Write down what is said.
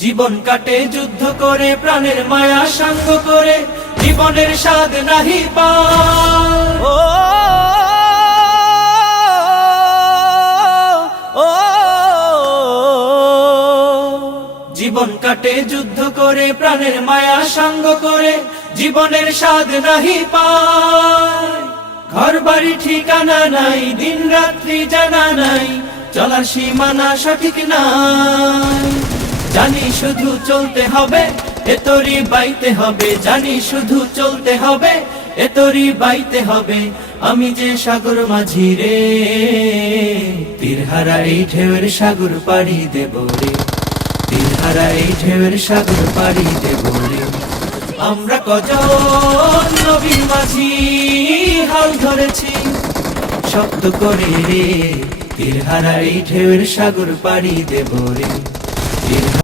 জীবন কাটে যুদ্ধ করে, প্রাণের মায়া সাঙ্গ করে, জীবনের স্বাদ নাহি পায়। ও ও জীবন কাটে যুদ্ধ করে, প্রাণের মায়া সাঙ্গ করে, জীবনের স্বাদ নাহি পায়। ঘর বাড়ি ঠিকানা নাই, দিন রাত্রি জানা নাই, চলার সীমানা সঠিক নাই। জানি শুধু চলতে হবে, এতরি বাইতে হবে, জানি শুধু চলতে হবে, এতরি বাইতে হবে। আমি যে সাগর মাঝি রে, তীরহারা এই ঢেউয়ের সাগর পাড়ি দেব রে, তীরহারা এই ঢেউয়ের সাগর পাড়ি দেব রে। আমরা কজন নবীর মাঝি হাল ধরেছি শক্ত করে রে, তীরহারা এই ঢেউয়ের সাগর পাড়ি দেব রে।